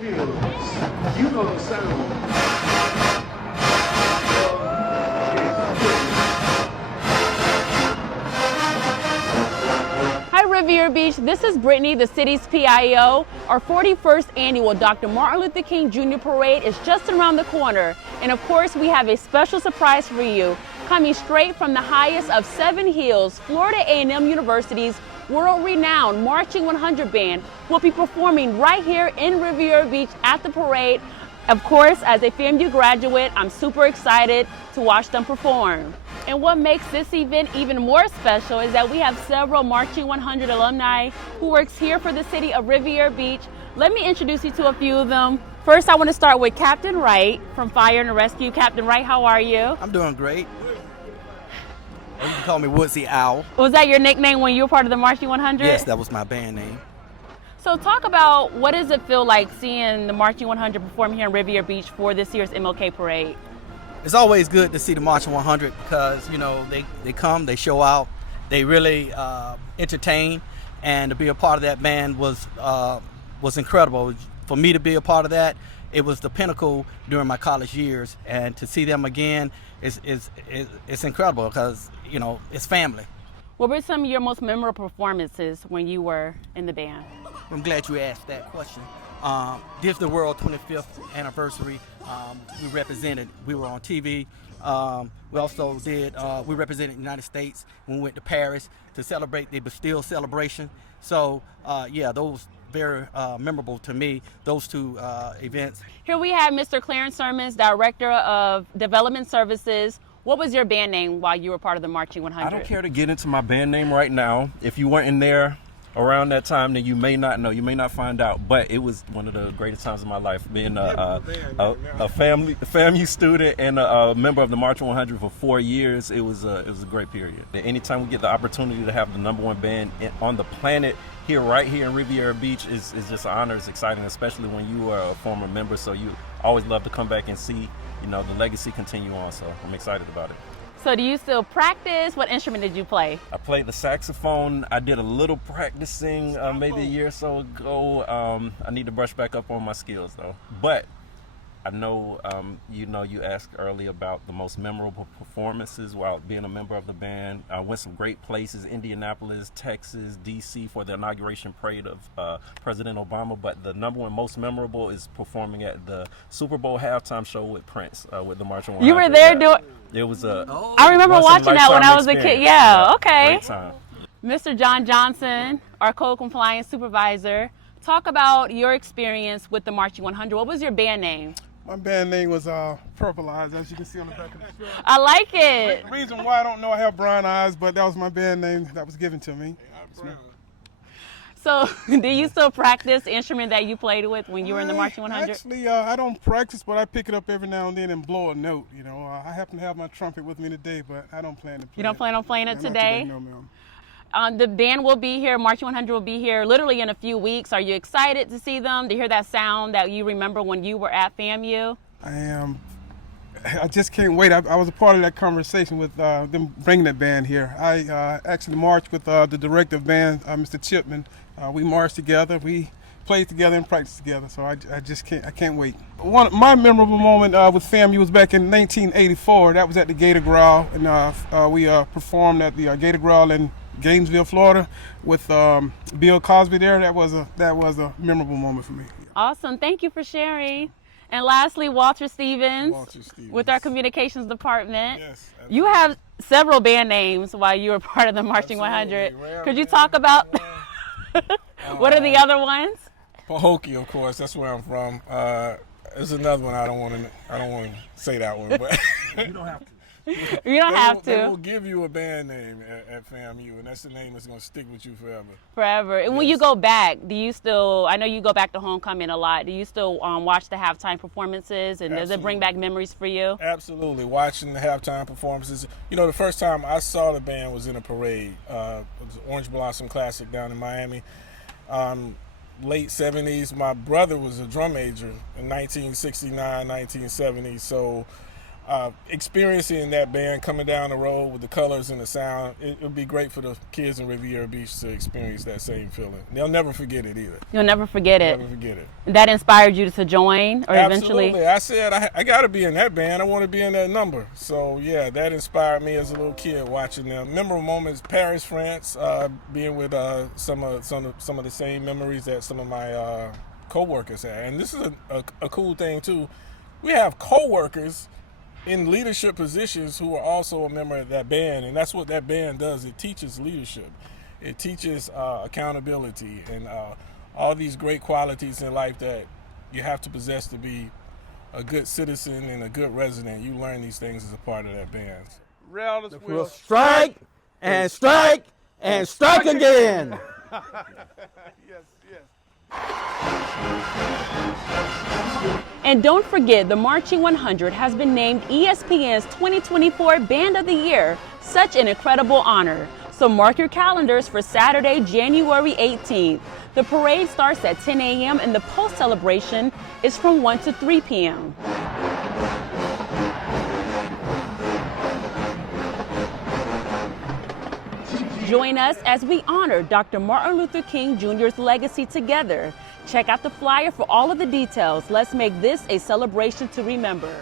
You know the sound. Hi Riviera Beach, this is Brittany, the city's PIO. Our 41st annual Dr. Martin Luther King Jr. Parade is just around the corner. And of course, we have a special surprise for you. Coming straight from the highest of 7 hills, Florida A&M University's world-renowned Marching 100 Band will be performing right here in Riviera Beach at the parade. Of course, as a FAMU graduate, I'm super excited to watch them perform. And what makes this event even more special is that we have several Marching 100 alumni who works here for the city of Riviera Beach. Let me introduce you to a few of them. First, I want to start with Captain Wright from Fire and Rescue. Captain Wright, how are you? I'm doing great. Or you can call me Woodsy Owl. Was that your nickname when you were part of the Marching 100? Yes, that was my band name. So talk about what does it feel like seeing the Marching 100 perform here in Riviera Beach for this year's MLK Parade? It's always good to see the Marching 100 because, you know, they come, they show out, they really entertain, and to be a part of that band was incredible. For me to be a part of that, it was the pinnacle during my college years, and to see them again is incredible because, you know, it's family. What were some of your most memorable performances when you were in the band? I'm glad you asked that question. Disney World 25th anniversary, we were on TV. We also we represented the United States when we went to Paris to celebrate the Bastille celebration. So yeah, those very memorable to me, those two events. Here we have Mr. Clarence Serman, Director of Development Services. What was your band name while you were part of the Marching 100? I don't care to get into my band name right now. If you weren't in there around that time, then you may not know, you may not find out. But it was one of the greatest times of my life, being a FAMU student and a member of the Marching 100 for 4 years. It was a great period. Anytime we get the opportunity to have the #1 band on the planet here, right here in Riviera Beach, is just an honor. It's exciting, especially when you are a former member. So you always love to come back and see, you know, the legacy continue on. So I'm excited about it. So do you still practice? What instrument did you play? I played the saxophone. I did a little practicing maybe a year or so ago. I need to brush back up on my skills though. But I know, you asked earlier about the most memorable performances while being a member of the band. I went some great places, Indianapolis, Texas, DC for the inauguration parade of President Obama. But the #1 most memorable is performing at the Super Bowl halftime show with Prince with the Marching 100. You were there doing... It was a... I remember watching that when I was a kid. Yeah, okay. Great time. Mr. John Johnson, our co-compliance supervisor, talk about your experience with the Marching 100. What was your band name? My band name was Purple Eyes, as you can see on the back of the shirt. I like it. The reason why I don't know I have brown eyes, but that was my band name that was given to me. So, do you still practice the instrument that you played with when you were in the Marching 100? Actually, I don't practice, but I pick it up every now and then and blow a note. You know, I happen to have my trumpet with me today, but I don't plan to play. You don't plan on playing it Not today? No, ma'am. The band will be here, Marching 100 will be here literally in a few weeks. Are you excited to see them, to hear that sound that you remember when you were at FAMU? I am. I just can't wait. I was a part of that conversation with them bringing that band here. I actually marched with the director of band, Mr. Chipman. We marched together. We played together and practiced together. So I can't wait. My memorable moment with FAMU was back in 1984. That was at the Gator Growl, and we performed at the Gator Growl in Gainesville, Florida, with Bill Cosby there. That was a memorable moment for me. Awesome. Thank you for sharing. And lastly, Walter Stevens, with our communications department. Yes, you have several band names while you were part of the Marching 100. Could you talk about what are the other ones? Pahokee, of course. That's where I'm from. There's another one I don't want to say that one, but You don't have to. You don't have to. They will give you a band name at FAMU, and that's the name that's going to stick with you forever. Forever. And when you go back, do you still, I know you go back to homecoming a lot, do you still watch the halftime performances, and does it bring back memories for you? Absolutely. Watching the halftime performances. You know, the first time I saw the band was in a parade. It was Orange Blossom Classic down in Miami. Late 70s. My brother was a drum major in 1969, 1970. So experiencing that band coming down the road with the colors and the sound, it would be great for the kids in Riviera Beach to experience that same feeling. They'll never forget it either. You'll never forget it. Never forget it. That inspired you to join, or Absolutely. eventually? I said I got to be in that band. I want to be in that number. So yeah, that inspired me as a little kid watching them. Memorable moments: Paris, France, being with some of the same memories that some of my co-workers had. And this is a cool thing too. We have co-workers in leadership positions who are also a member of that band, and that's what that band does. It teaches leadership. It teaches accountability and all these great qualities in life that you have to possess to be a good citizen and a good resident. You learn these things as a part of that band. Realness We'll strike and strike and strike again. Yes, yes. And don't forget, the Marching 100 has been named ESPN's 2024 Band of the Year. Such an incredible honor. So mark your calendars for Saturday, January 18th. The parade starts at 10 a.m. and the post celebration is from 1 to 3 p.m. Join us as we honor Dr. Martin Luther King Jr.'s legacy together. Check out the flyer for all of the details. Let's make this a celebration to remember.